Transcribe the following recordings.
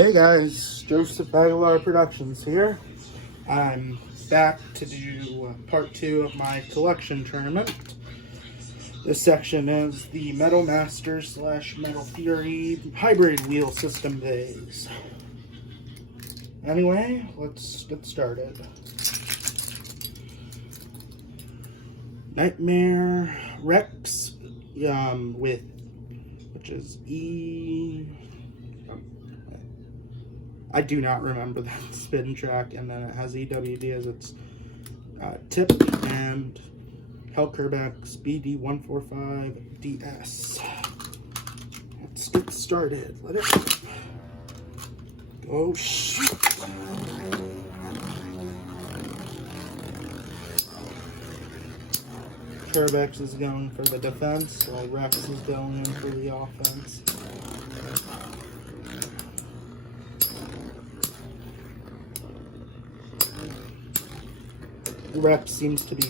Hey guys, Joseph Aguilar Productions here. I'm back to do part 2 of my collection tournament. This section is the Metal Masters / Metal Fury hybrid wheel system bays. Anyway, let's get started. Nightmare Rex which is I do not remember that spin track, and then it has EWD as its tip, and Hellkerbeck's BD145DS. Let's get started. Let it go. Shoot. Kerbeck's is going for the defense, while Rex is going in for the offense. Rex seems to be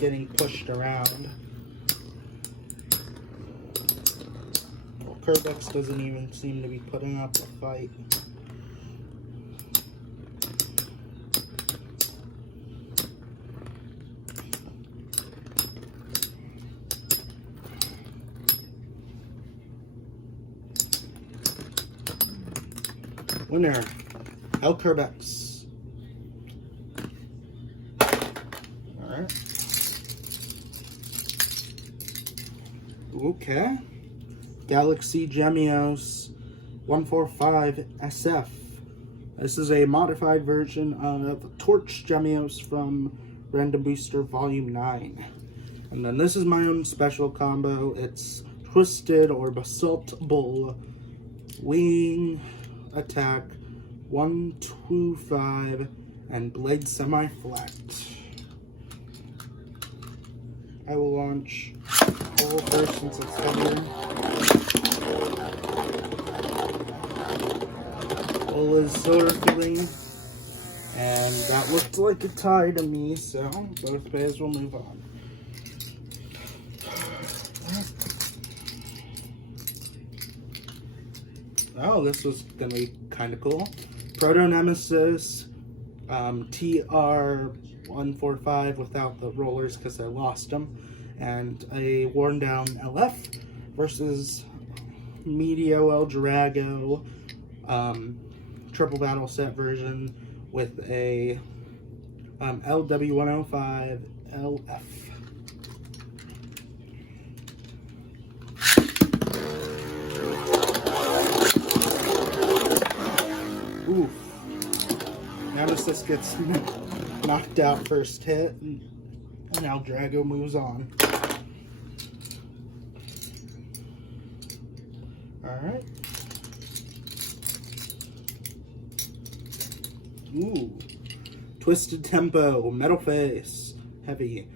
getting pushed around. Well, Kerbeck's doesn't even seem to be putting up a fight. Winner, Hellkerbeck's. Okay. Galaxy Gemios 145 SF. This is a modified version of Torch Gemios from Random Booster Volume 9. And then this is my own special combo. It's Twisted or Basalt Bull Wing Attack 125 and Blade Semi-Flat. I will launch Bull first since it's heavier. Bull is circling, and that looked like a tie to me, so both bays will move on. Oh, this was gonna be kind of cool. Proto Nemesis TR145 without the rollers because I lost them, and a worn down LF versus Medio El Drago triple battle set version with a LW105 LF. Oof. Nemesis gets knocked out first hit, and El Drago moves on. Alright. Ooh. Twisted Tempo, Metal Face, Heavy.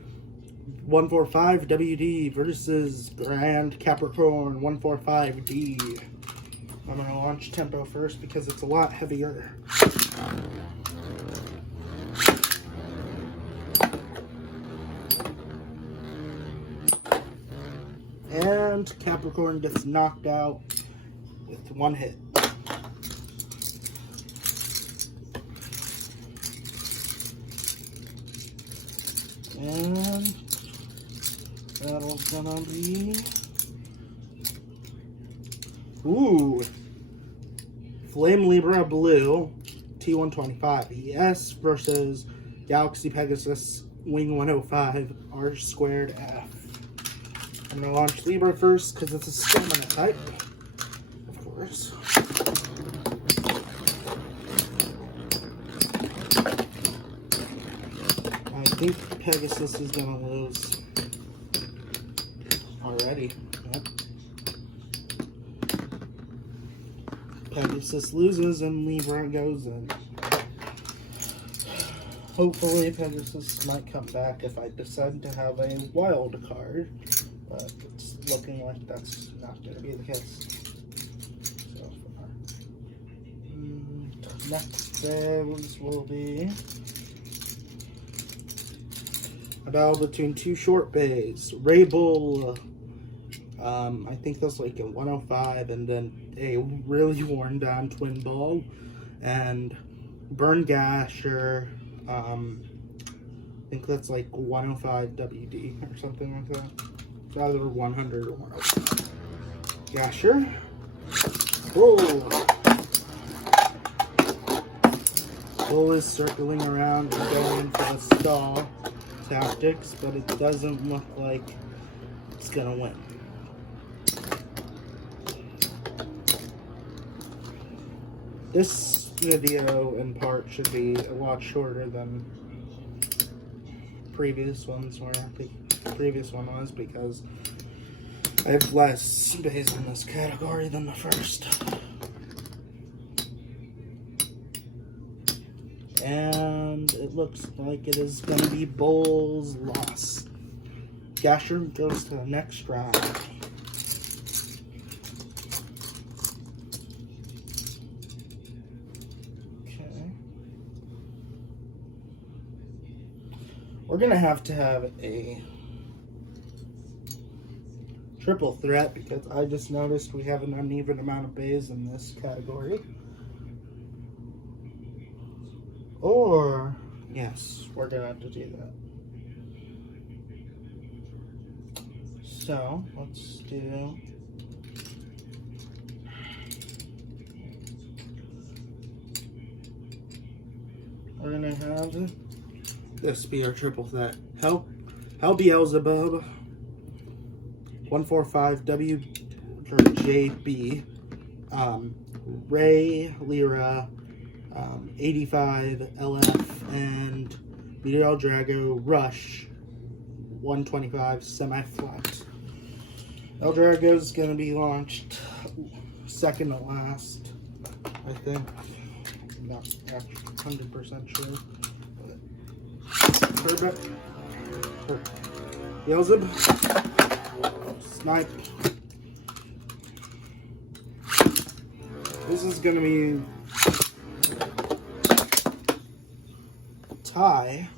145 WD versus Grand Capricorn 145D. I'm going to launch Tempo first because it's a lot heavier. And Capricorn gets knocked out with one hit. And that'll gonna be... Ooh! Flame Libra Blue T125 ES versus Galaxy Pegasus Wing 105 R2F. I'm going to launch Libra first because it's a stamina type, of course. I think Pegasus is going to lose already. Yep. Pegasus loses and Libra goes in. Hopefully Pegasus might come back if I decide to have a wild card. But it's looking like that's not going to be the case so far. Next phase will be a battle between two short bays. Rabel I think that's like a 105, and then a really worn down twin ball, and Burn Gasher. I think that's like 105 WD or something like that. It's either 100 or 105. Gasher. Whoa. Bull is circling around and going for the stall tactics, but it doesn't look like it's gonna win. This video in part should be a lot shorter than previous ones were. The previous one was because I have less bays in this category than the first. And it looks like it is going to be Bull's loss. Gasher goes to the next round. Okay. We're going to have a triple threat because I just noticed we have an uneven amount of bays in this category. Or, yes, we're going to have to do that. So, let's do... We're going to have this be our triple threat. Hell Beelzebub, 145 W or JB, Ray Lyra, 85 LF, and Meteor Drago Rush 125 semi-flat. El Drago is going to be launched second to last, I think. I'm not 100% sure. Perfect. Beelzebub. Snipe. This is going to be tie.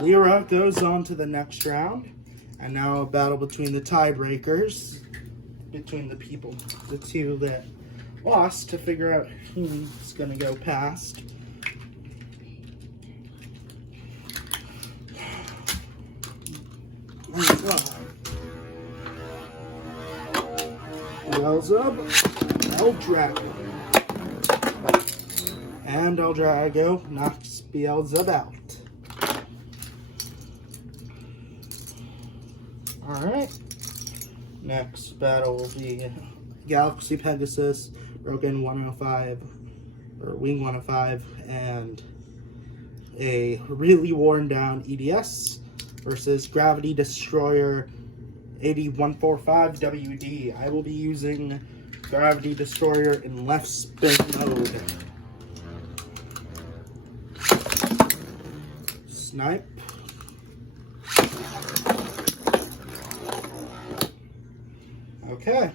Lyra goes on to the next round, and now a battle between the tiebreakers, between the two that lost, to figure out who's going to go past. Beelzebub, El Drago. And El Drago knocks Beelzebub out. Alright. Next battle will be Galaxy Pegasus, Broken 105, or Wing 105, and a really worn down EDS versus Gravity Destroyer 8145 WD. I will be using Gravity Destroyer in left spin mode. Snipe. Okay.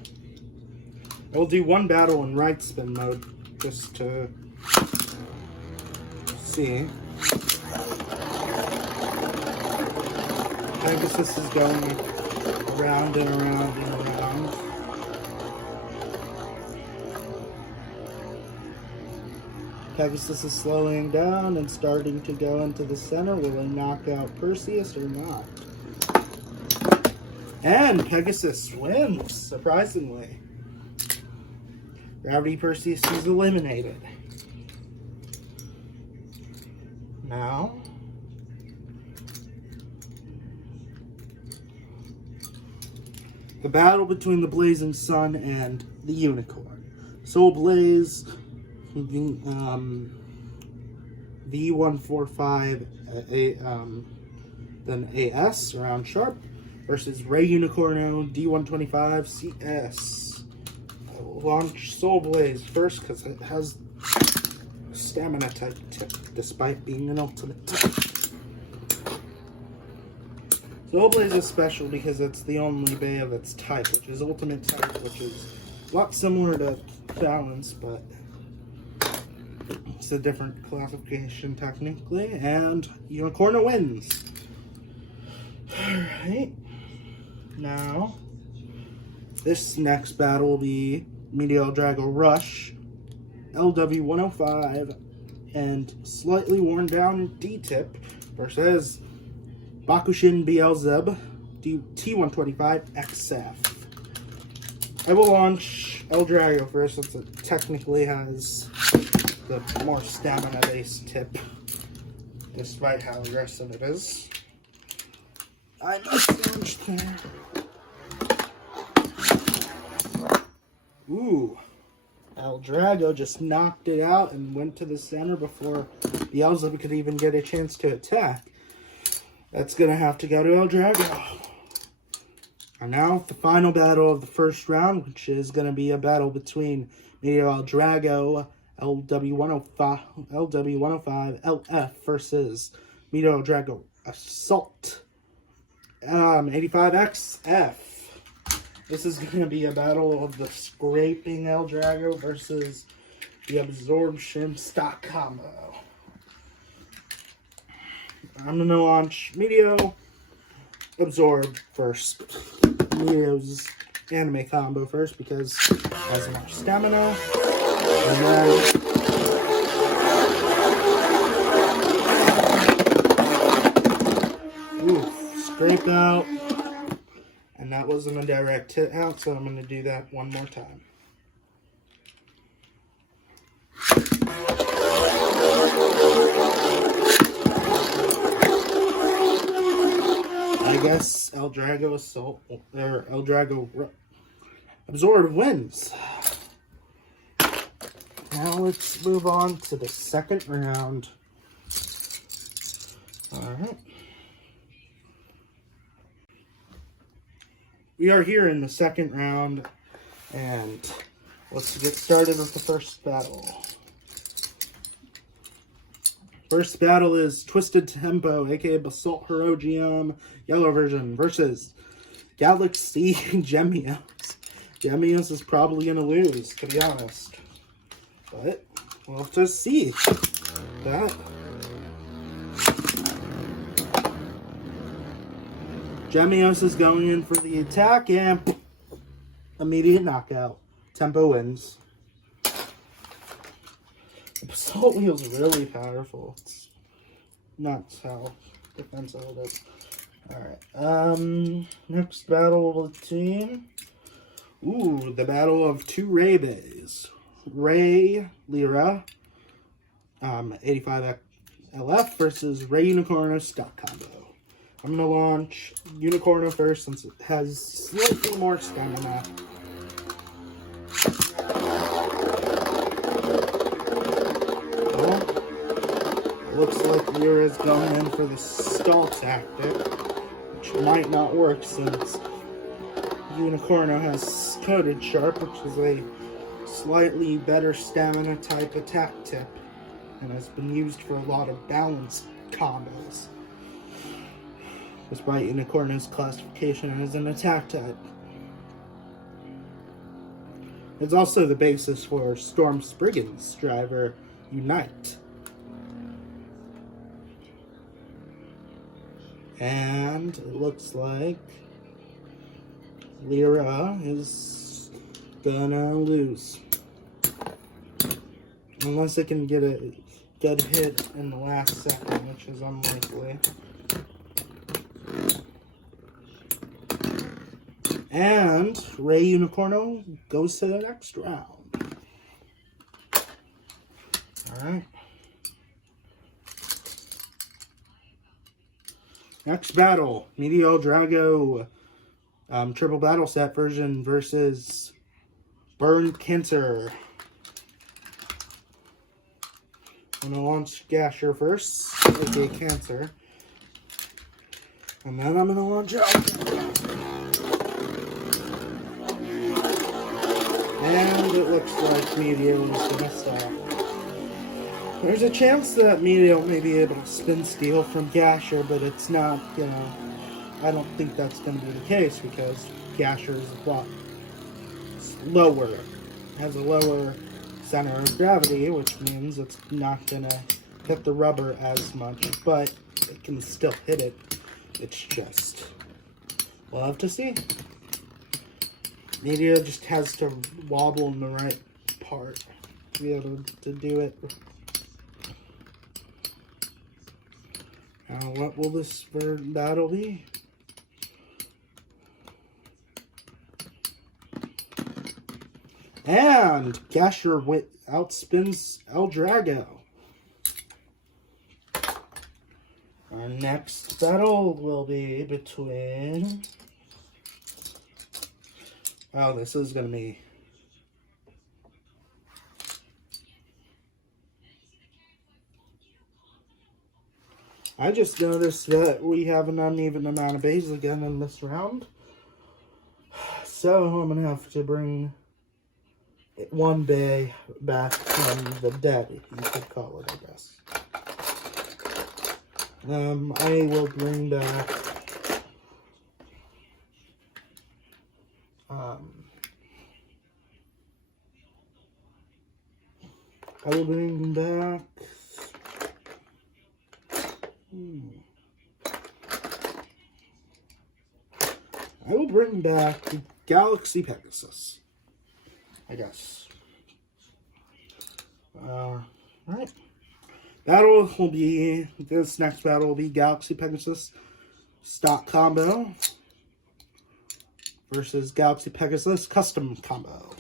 We'll do one battle in right spin mode just to see. Pegasus is going around and around and around. Pegasus is slowing down and starting to go into the center. Will he knock out Perseus or not? And Pegasus wins, surprisingly. Gravity Perseus is eliminated. Now, the battle between the Blazing Sun and the Unicorn. Soul Blaze, V145, then AS, around sharp, versus Ray Unicorno, D125, CS. I will launch Soul Blaze first because it has stamina type despite being an ultimate type. Beyblade is special because it's the only Bay of its type, which is Ultimate type, which is a lot similar to Balance, but it's a different classification technically, and Unicorn wins. Alright, now this next battle will be Meteor Drago Rush, LW105, and slightly worn down D-Tip versus Bakushin Beelzeb T125 XF. I will launch El Drago first since it technically has the more stamina-based tip, despite how aggressive it is. I must launch there. Ooh. El Drago just knocked it out and went to the center before Beelzeb could even get a chance to attack. That's going to have to go to El Drago. And now the final battle of the first round, which is going to be a battle between Meteor El Drago LW105 LF versus Meteor El Drago Assault 85XF. This is going to be a battle of the Scraping El Drago versus the Absorption stock combo. I'm going to launch Meteor Absorb first. Meteor's anime combo first because it has more stamina. And then scrape out. And that wasn't a direct hit out, so I'm going to do that one more time. I guess El Drago Assault, or El Drago Absorb wins. Now let's move on to the second round. Alright. We are here in the second round, and let's get started with the first battle. First battle is Twisted Tempo, aka Basalt Herogium, yellow version, versus Galaxy Gemios. Gemios is probably going to lose, to be honest. But we'll have to see that. Gemios is going in for the attack, and immediate knockout. Tempo wins. The Basalt Wheel is really powerful. It's nuts how defensive it is. Alright, next battle of the team. Ooh, the battle of two Ray Bays. Ray Lyra, 85 LF versus Ray Unicorno stock combo. I'm going to launch Unicorno first since it has slightly more stamina. Well, it looks like Lyra's going in for the stall tactic, which might not work since Unicorno has Coated Sharp, which is a slightly better stamina type attack tip and has been used for a lot of balance combos, despite Unicorno's classification as an attack type. It's also the basis for Storm Spriggan's driver, Unite. And it looks like Lyra is gonna lose. Unless it can get a good hit in the last second, which is unlikely. And Ray Unicorno goes to the next round. Alright. Next battle, Meteor Drago Triple Battle Set version versus Burn Cancer. I'm going to launch Gasher first, aka Cancer. And then I'm going to launch out. And it looks like Meteor is going to stop. There's a chance that Meteor may be able to spin steal from Gasher, but it's not, I don't think that's going to be the case because Gasher is a lot lower, has a lower center of gravity, which means it's not going to hit the rubber as much, but it can still hit it. It's just, we'll have to see. Maybe it just has to wobble in the right part to be able to do it. Now, what will this battle be? And Gasher outspins El Drago. Our next battle will be between... Oh, this is going to be... I just noticed that we have an uneven amount of bays again in this round. So I'm going to have to bring one bay back from the dead, you could call it, I guess. I will bring back Galaxy Pegasus, I guess. Right. This next battle will be Galaxy Pegasus stock combo versus Galaxy Pegasus custom combo.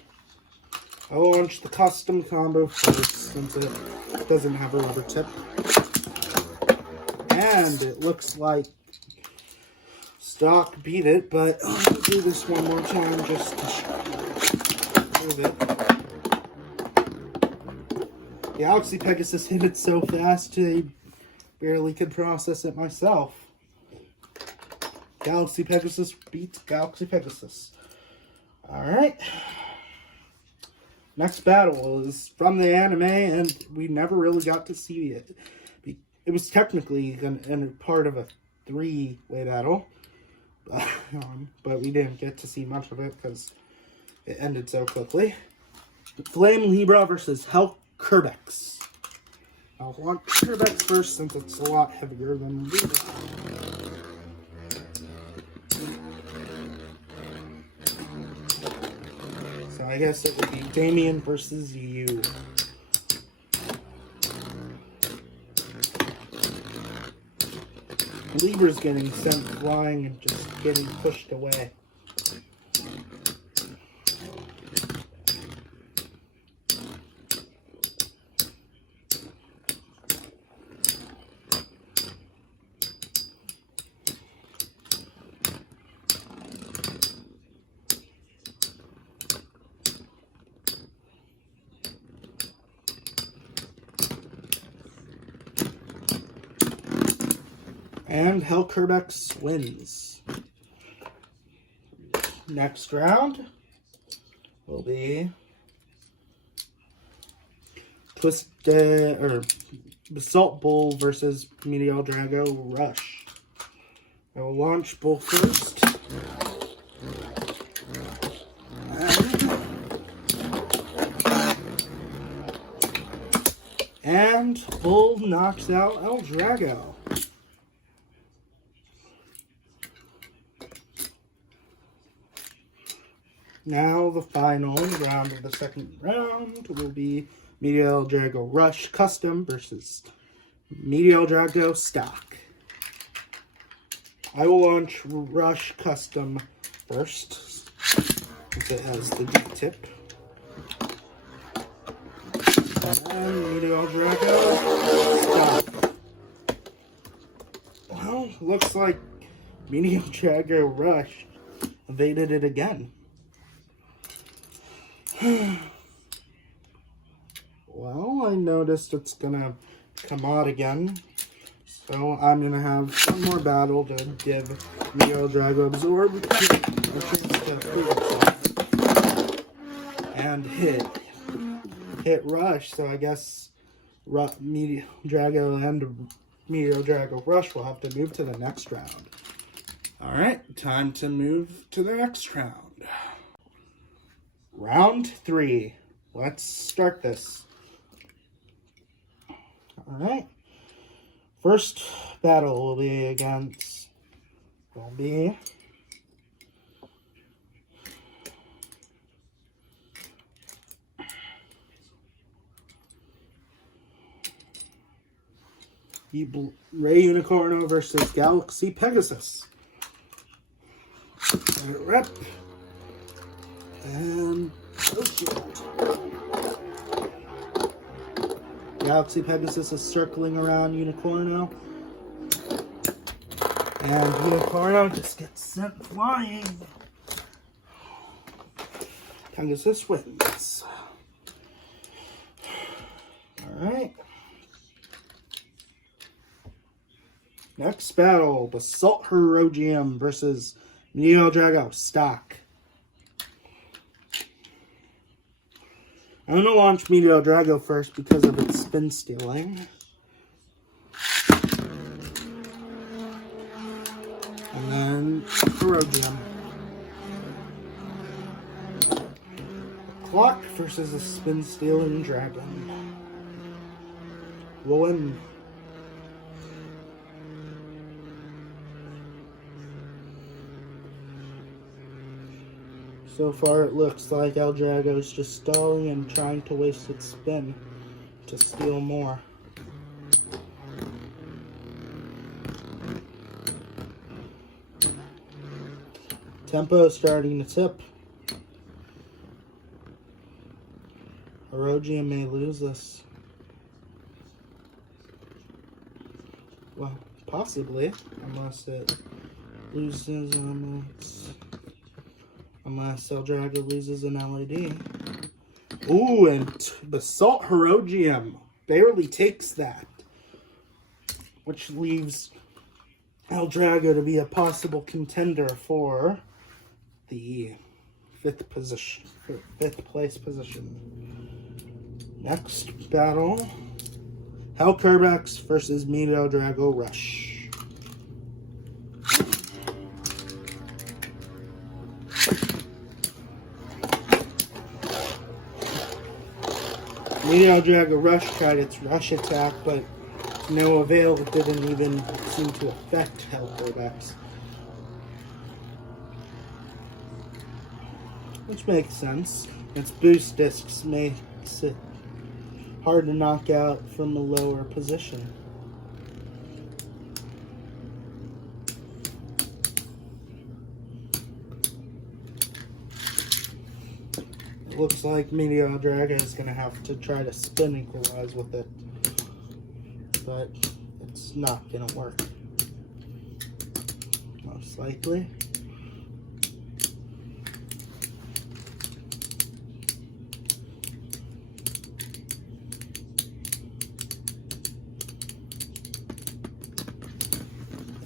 I will launch the custom combo first since it doesn't have a rubber tip. And it looks like stock beat it, but I'll do this one more time just to prove it. Galaxy Pegasus hit it so fast, I barely could process it myself. Galaxy Pegasus beats Galaxy Pegasus. Alright. Next battle is from the anime, and we never really got to see it. It was technically part of a three-way battle, but we didn't get to see much of it because it ended so quickly. Flame Libra versus Hell Kerbex. I'll launch Kerbex first since it's a lot heavier than Libra. So I guess it would be Damien versus you. Libra's getting sent flying and just getting pushed away. And Hell Kerbex wins. Next round will be Basalt Bull versus Meteor Drago Rush. I will launch Bull first. And Bull knocks out El Drago. Now the final round of the second round will be Meteor Drago Rush Custom versus Meteor Drago Stock. I will launch Rush Custom first, since it has the deep tip. And Meteor Drago Stock. Well, looks like Meteor Drago Rush evaded it again. Well, I noticed it's gonna come out again, so I'm gonna have one more battle to give Meteor Drago Absorb a chance to prove itself and hit Rush. So I guess Meteor Drago and Meteor Drago Rush will have to move to the next round. Alright, time to move to the next round. Round 3. Let's start this. Alright. First battle will be Ray Unicorno versus Galaxy Pegasus. Rep. And Galaxy Pegasus is circling around Unicorno. And Unicorno just gets sent flying. Pegasus wins. Alright. Next battle, Basalt Herogium versus Neo Drago stock. I'm going to launch Meteor Drago first because of its spin stealing. And then Herogium. Clock versus a spin stealing dragon. We'll win. So far, it looks like El Drago is just stalling and trying to waste its spin to steal more. Tempo is starting to tip. Herogium may lose this. Well, possibly, unless it loses unless El Drago loses an LED. Ooh, and Basalt Herogium barely takes that, which leaves El Drago to be a possible contender for the fifth place position. Next battle, Hell Kerbex versus Meteor Drago Rush. Meteor Drago Rush tried its rush attack, but to no avail. It didn't even seem to affect Hell Kerbex. Which makes sense. Its boost discs makes it hard to knock out from a lower position. It looks like Meteor Drago is going to have to try to spin equalize with it, but it's not going to work, most likely.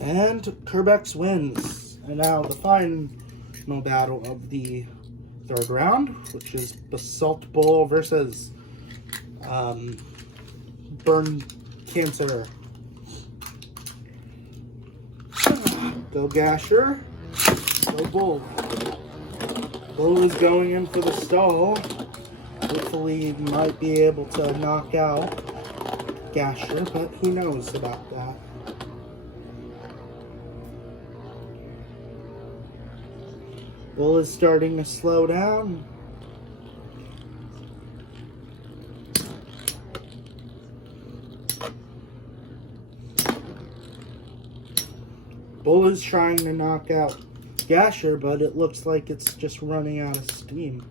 And Kerbex wins. And now the final battle of the third round, which is Basalt Bull versus Burn Cancer. Go Gasher. Go Bull. Bull is going in for the stall. Hopefully he might be able to knock out Gasher, but who knows about that. Bull is starting to slow down. Bull is trying to knock out Gasher, but it looks like it's just running out of steam.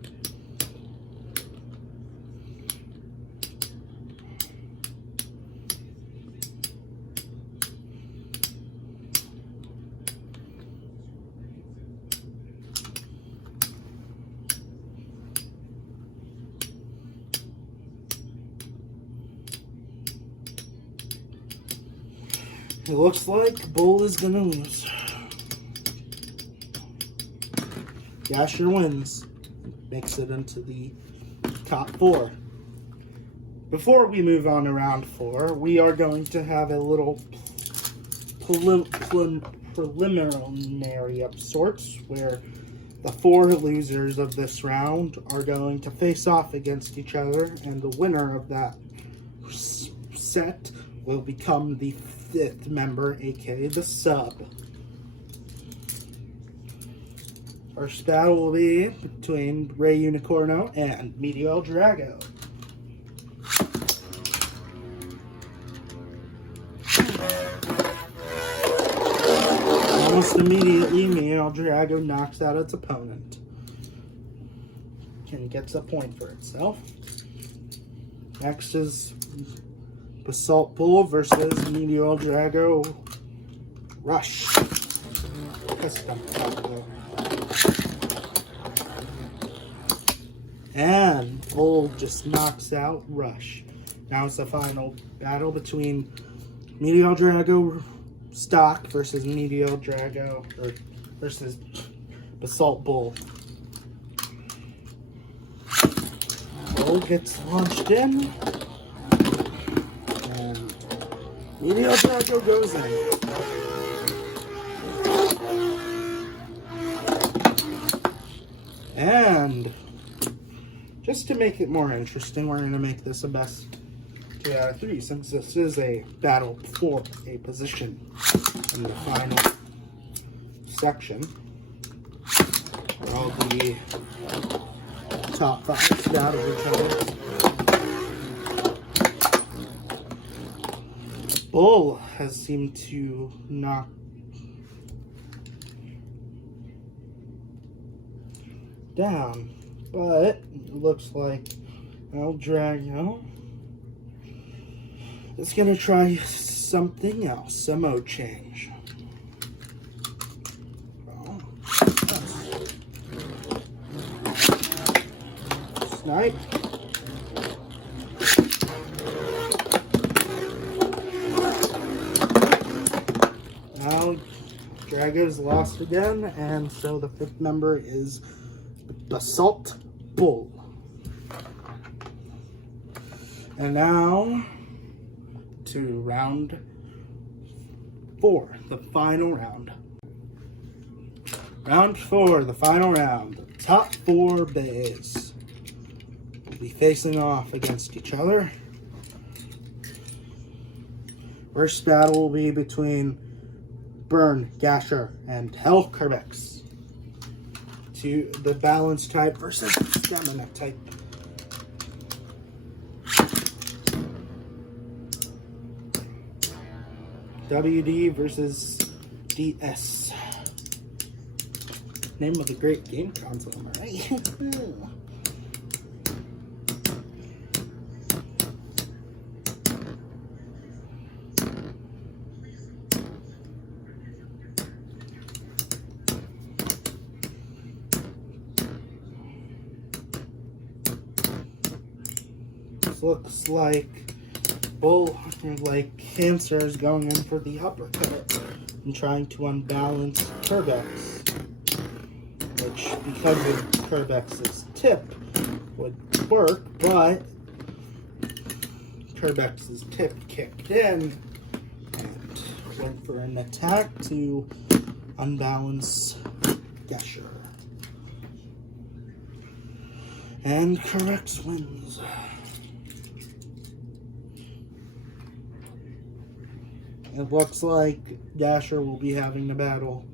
It looks like Bull is gonna lose. Gasher wins. Makes it into the top 4. Before we move on to round 4, we are going to have a little preliminary of sorts, where the 4 losers of this round are going to face off against each other, and the winner of that set will become the 5th member, aka the sub. First battle will be between Ray Unicorno and Medio El Drago. Almost immediately, Medio El Drago knocks out its opponent and gets a point for itself. Next is Basalt Bull versus Medio El Drago Rush. And Bull just knocks out Rush. Now it's the final battle between Medio El Drago Stock versus Medio El Drago, or versus Basalt Bull. Bull gets launched in, and Medio El Drago goes in. And just to make it more interesting, we're going to make this a best 2 out of 3, since this is a battle for a position in the final section. All the top 5 battle each other. Bull has seemed to knock down, but it looks like El Drago is going to try something else, a mode change. Snipe. Now Drago's lost again, and so the 5th member is Basalt Bull. And now to round 4, the final round. Round 4, the final round. The top 4 bays will be facing off against each other. First battle will be between Burn, Gasher, and Hell Kerbex. To the balance type versus stamina type. WD versus DS. Name of the great game console, am I right? This looks like Bull, like Cancer, is going in for the uppercut and trying to unbalance Kerbex, which, because of Kerbex's tip, would work, but Kerbex's tip kicked in and went for an attack to unbalance Gesher. And Kerbex wins. It looks like Gasher will be having the battle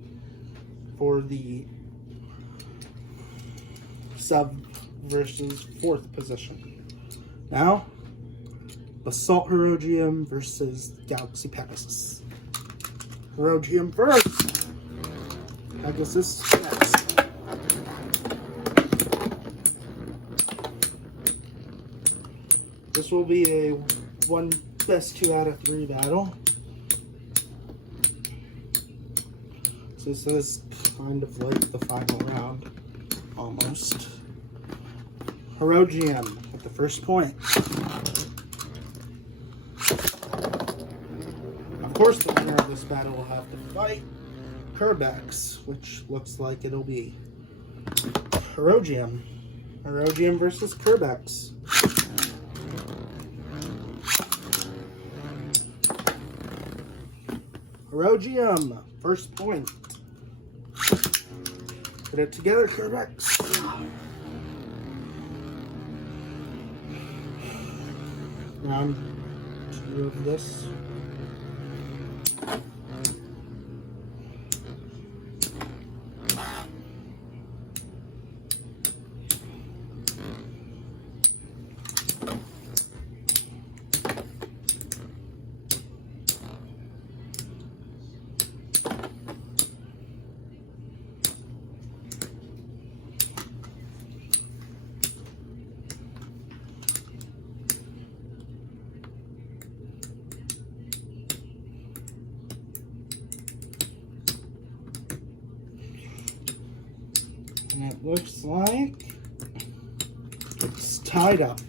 for the sub versus 4th position. Now, Basalt Herogium versus Galaxy Pegasus. Herogium first. Pegasus next. This will be a best 2 out of 3 battle. This is kind of like the final round, almost. Herogium at the first point. Of course, the winner of this battle will have to fight Kerbex, which looks like it'll be Herogium. Herogium versus Kerbex. Herogium, first point. Put it together, Kerbex. Round 2 of this. And it looks like it's tied up.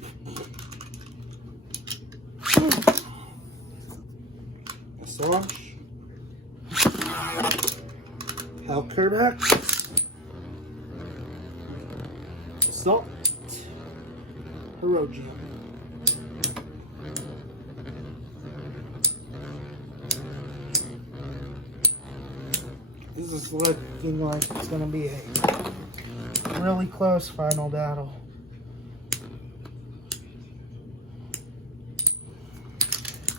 Massage. Kerbex. Salt. Herogium. This is looking like it's going to be a really close final battle.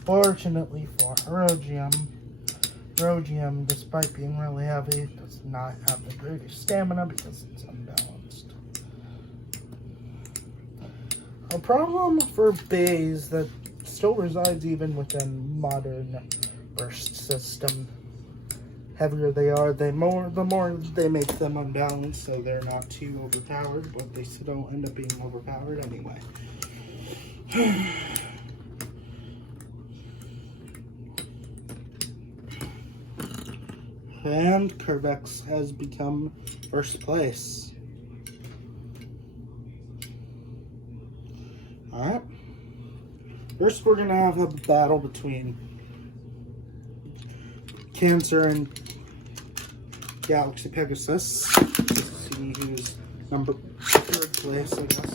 Fortunately for Herogium, despite being really heavy, does not have the greatest stamina because it's unbalanced. A problem for bays that still resides even within modern burst system. Heavier they are, the more they make them unbalanced, so they're not too overpowered, but they still end up being overpowered anyway. And Kerbex has become first place. Alright. First, we're going to have a battle between Cancer and Galaxy Pegasus. Let's see who's third place, I guess.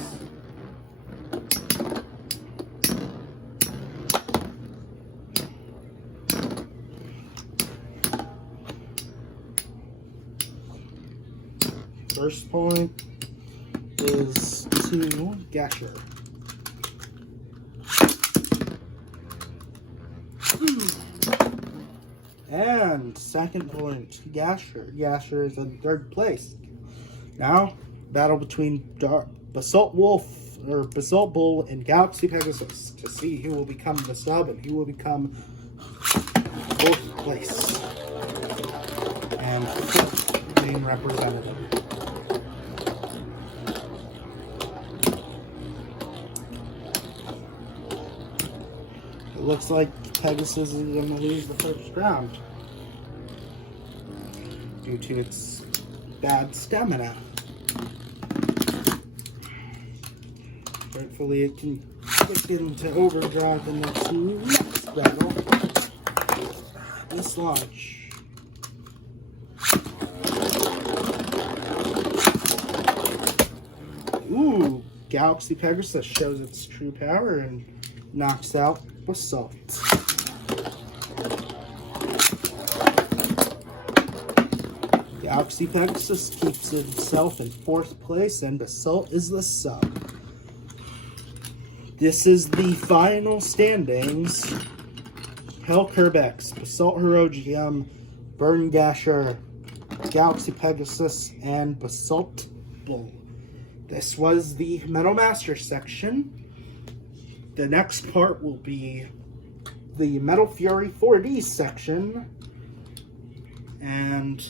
First point is to Gasher. And second point, Gasher. Gasher is in third place. Now, battle between Basalt Bull and Galaxy Pegasus to see who will become the sub and who will become fourth place. And fifth main representative. It looks like Pegasus is going to lose the first round due to its bad stamina. Hopefully it can click into overdrive in the next battle. This launch. Ooh, Galaxy Pegasus shows its true power and knocks out Basalt. Galaxy Pegasus keeps himself in fourth place, and Basalt is the sub. This is the final standings. Kerbex, Basalt Herogium, Burn Gasher, Galaxy Pegasus, and Basalt Bull. This was the Metal Master section. The next part will be the Metal Fury 4D section. And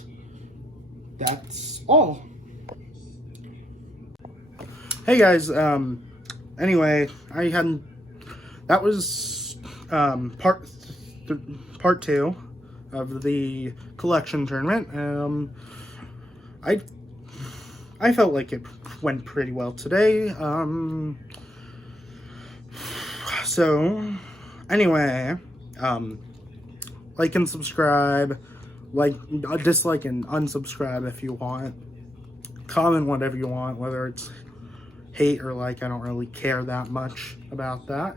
that's all. Hey guys, anyway, that was part 2 of the collection tournament. I felt like it went pretty well today. So anyway, like and subscribe, dislike and unsubscribe if you want. Comment whatever you want, whether it's hate or like. I don't really care that much about that.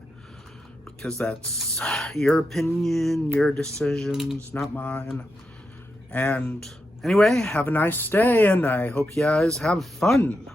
because that's your opinion, your decisions, not mine. And anyway, have a nice day, and I hope you guys have fun.